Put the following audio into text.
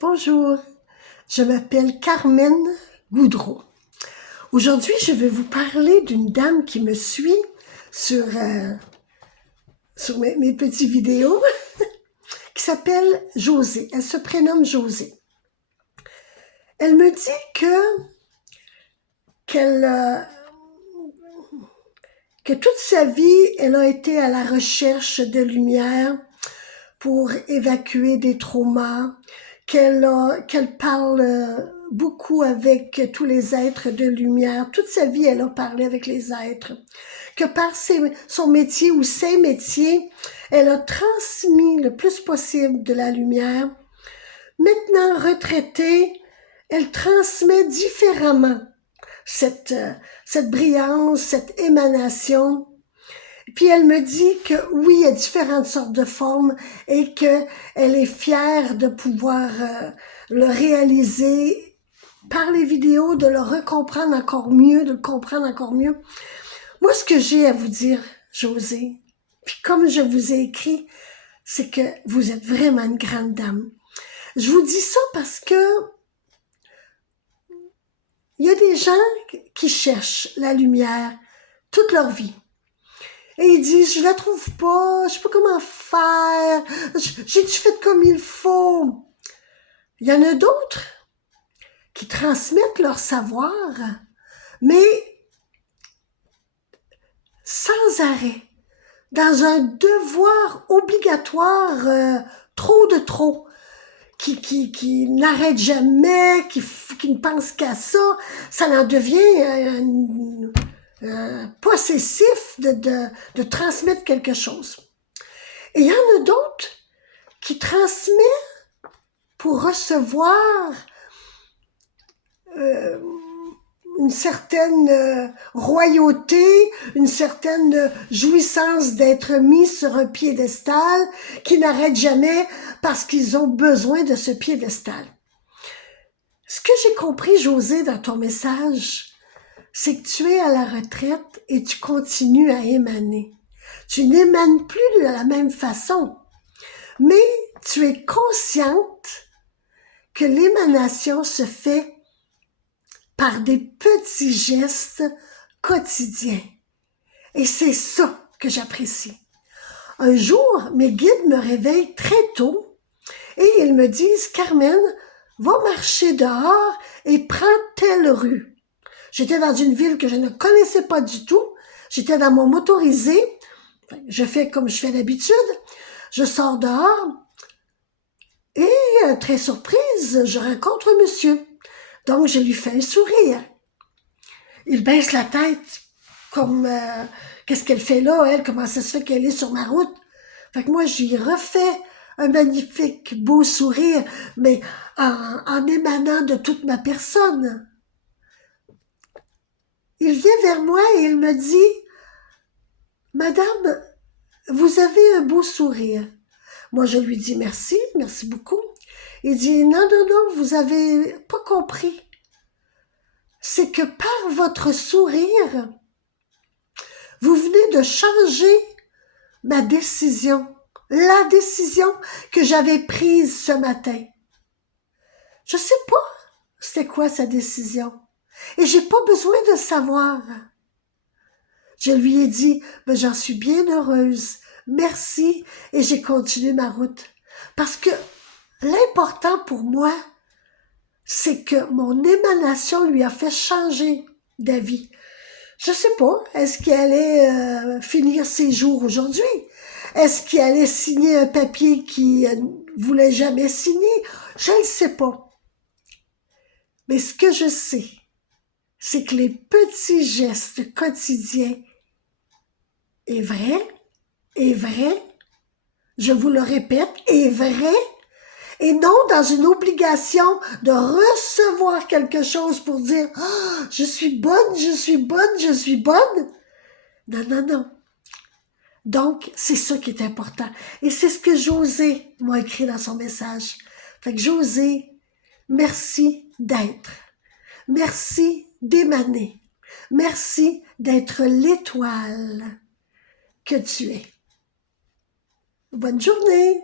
Bonjour, je m'appelle Carmen Goudreau. Aujourd'hui, je vais vous parler d'une dame qui me suit sur, mes petites vidéos, qui s'appelle Josée. Elle se prénomme Josée. Elle me dit que toute sa vie, elle a été à la recherche de lumière pour évacuer des traumas, qu'elle parle beaucoup avec tous les êtres de lumière. Toute sa vie, elle a parlé avec les êtres. Que par son métier ou ses métiers, elle a transmis le plus possible de la lumière. Maintenant retraitée, elle transmet différemment cette brillance, cette émanation. Puis elle me dit que oui, il y a différentes sortes de formes et qu'elle est fière de pouvoir le réaliser par les vidéos, de le recomprendre encore mieux, de le comprendre encore mieux. Moi, ce que j'ai à vous dire, Josée, puis comme je vous ai écrit, c'est que vous êtes vraiment une grande dame. Je vous dis ça parce que il y a des gens qui cherchent la lumière toute leur vie. Et ils disent, je la trouve pas, je sais pas comment faire, j'ai-tu fait comme il faut? Il y en a d'autres qui transmettent leur savoir, mais sans arrêt, dans un devoir obligatoire, trop de trop, qui n'arrête jamais, qui ne pense qu'à ça, ça en devient possessif de transmettre quelque chose. Et il y en a d'autres qui transmettent pour recevoir une certaine royauté, une certaine jouissance d'être mis sur un piédestal qui n'arrête jamais parce qu'ils ont besoin de ce piédestal. Ce que j'ai compris, Josée, dans ton message, c'est que tu es à la retraite et tu continues à émaner. Tu n'émanes plus de la même façon, mais tu es consciente que l'émanation se fait par des petits gestes quotidiens. Et c'est ça que j'apprécie. Un jour, mes guides me réveillent très tôt et ils me disent, Carmen, va marcher dehors et prends telle rue. J'étais dans une ville que je ne connaissais pas du tout. J'étais dans mon motorisé. Je fais comme je fais d'habitude. Je sors dehors et, très surprise, je rencontre un monsieur. Donc, je lui fais un sourire. Il baisse la tête, comme, qu'est-ce qu'elle fait là, elle? Comment ça se fait qu'elle est sur ma route? Fait que moi, j'y refais un magnifique, beau sourire, mais en émanant de toute ma personne. Il vient vers moi et il me dit, Madame, vous avez un beau sourire. Moi, je lui dis merci, merci beaucoup. Il dit, non, non, non, vous avez pas compris. C'est que par votre sourire, vous venez de changer ma décision, la décision que j'avais prise ce matin. Je sais pas c'était quoi sa décision et j'ai pas besoin de savoir. Je lui ai dit, ben, j'en suis bien heureuse, merci, et j'ai continué ma route. Parce que l'important pour moi, c'est que mon émanation lui a fait changer d'avis. Je sais pas, est-ce qu'il allait finir ses jours aujourd'hui? Est-ce qu'il allait signer un papier qu'il voulait jamais signer? Je ne sais pas. Mais ce que je sais, c'est que les petits gestes quotidiens est vrai, je vous le répète, est vrai, et non dans une obligation de recevoir quelque chose pour dire « Ah, je suis bonne, je suis bonne, je suis bonne ». Non, non, non. Donc, c'est ça qui est important. Et c'est ce que Josée m'a écrit dans son message. Fait que Josée, merci d'être. Merci d'émaner. Merci d'être l'étoile que tu es. Bonne journée!